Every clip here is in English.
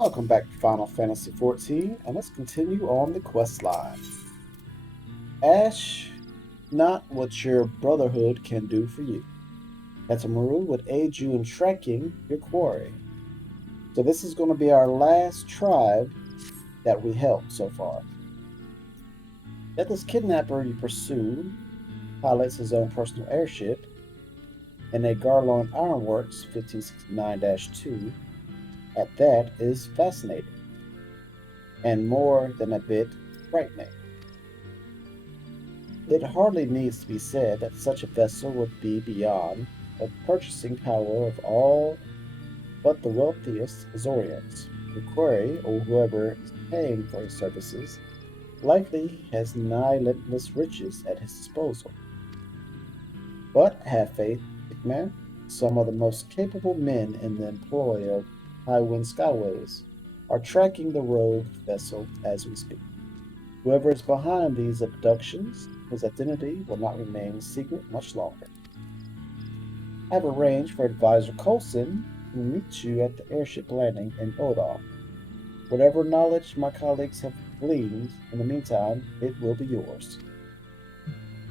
Welcome back to Final Fantasy XIV, and let's continue on the quest line. Ash, not what your Brotherhood can do for you. Etamaru would aid you in tracking your quarry. So this is going to be our last tribe that we helped so far. Yet this kidnapper you pursue pilots his own personal airship in a Garlean Ironworks 1569-2. At that is fascinating, and more than a bit frightening. It hardly needs to be said that such a vessel would be beyond the purchasing power of all but the wealthiest Eorzea. The quarry, or whoever is paying for his services, likely has nigh limitless riches at his disposal. But have faith, Hickman. Some of the most capable men in the employ of Highwind Skyways are tracking the rogue vessel as we speak. Whoever is behind these abductions, his identity will not remain secret much longer. I have arranged for Advisor Coulson to meet you at the airship landing in Odal. Whatever knowledge my colleagues have gleaned in the meantime, it will be yours.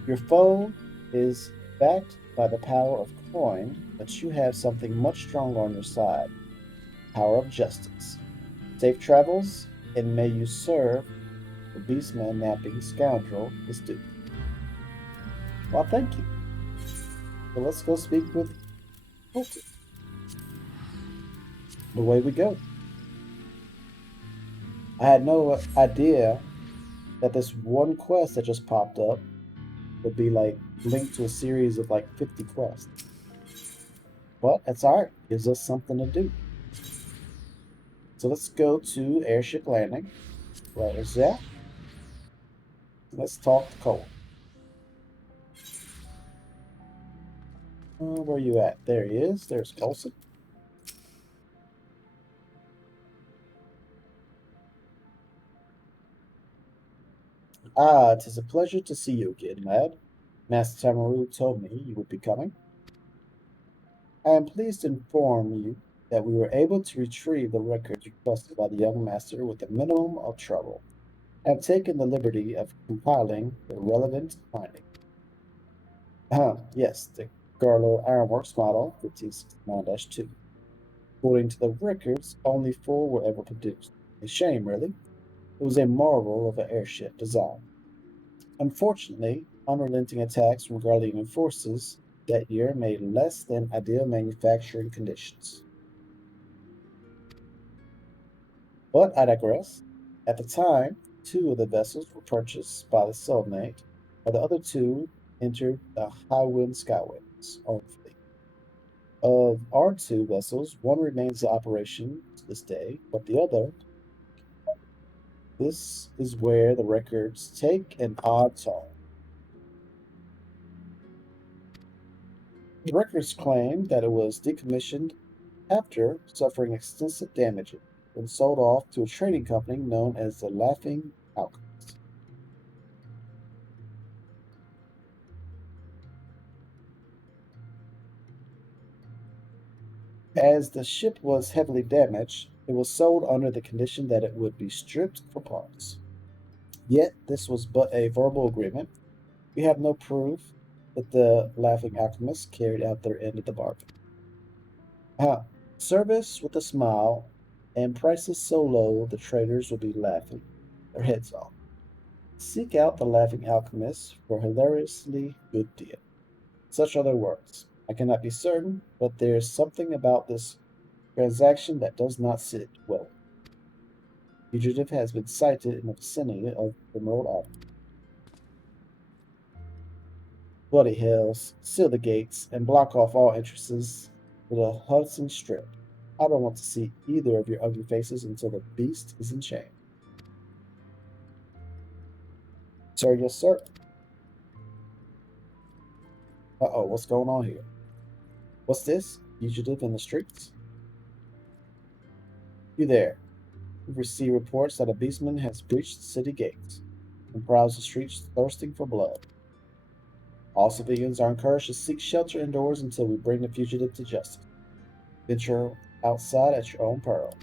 Your foe is backed by the power of coin, but you have something much stronger on your side: power of justice. Safe travels, and may you serve the Beastmen napping scoundrel is due. Well, thank you. So let's go speak with Colton. Away we go. I had no idea that this one quest that just popped up would be like linked to a series of like 50 quests. But that's alright. Gives us something to do. So let's go to airship landing. Eorzea. Let's talk to Cole. Where are you at? There he is. There's Coulson. Ah, it is a pleasure to see you again, lad. Master Tamaru told me you would be coming. I am pleased to inform you that we were able to retrieve the records requested by the young master with a minimum of trouble. I have taken the liberty of compiling the relevant findings. Yes, the Garlean Ironworks model 1569-2. According to the records, only four were ever produced. A shame, really. It was a marvel of an airship design. Unfortunately, unrelenting attacks from Garlean forces that year made less than ideal manufacturing conditions. But I digress. At the time, two of the vessels were purchased by the Soulmate, while the other two entered the Highwind Skyways own fleet. Of our two vessels, one remains in operation to this day, but the other, this is where the records take an odd turn. The records claim that it was decommissioned after suffering extensive damage and sold off to a trading company known as the Laughing Alchemist. As the ship was heavily damaged, it was sold under the condition that it would be stripped for parts. Yet this was but a verbal agreement. We have no proof that the Laughing Alchemists carried out their end of the bargain. Ah, service with a smile, and prices so low the traders will be laughing their heads off. Seek out the Laughing Alchemists for a hilariously good deal. Such are their words. I cannot be certain, but there is something about this transaction that does not sit well. Fugitive has been sighted in the vicinity of Emerald Island. Bloody hells, seal the gates, and block off all entrances to the Hudson Strip. I don't want to see either of your ugly faces until the beast is in chains. Sir, yes, sir. Uh-oh, what's going on here? What's this? Fugitive in the streets? You there. We've received reports that a beastman has breached the city gates and prowls the streets thirsting for blood. All civilians are encouraged to seek shelter indoors until we bring the fugitive to justice. Venture outside at your own peril.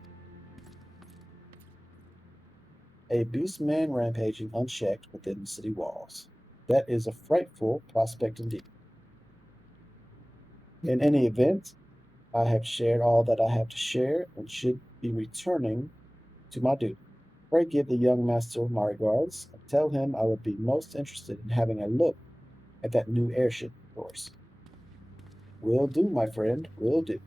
A beastman rampaging unchecked within the city walls. That is a frightful prospect indeed. In any event, I have shared all that I have to share and should be returning to my duty. Pray give the young master my regards and tell him I would be most interested in having a look at that new airship of yours. Will do, my friend, will do.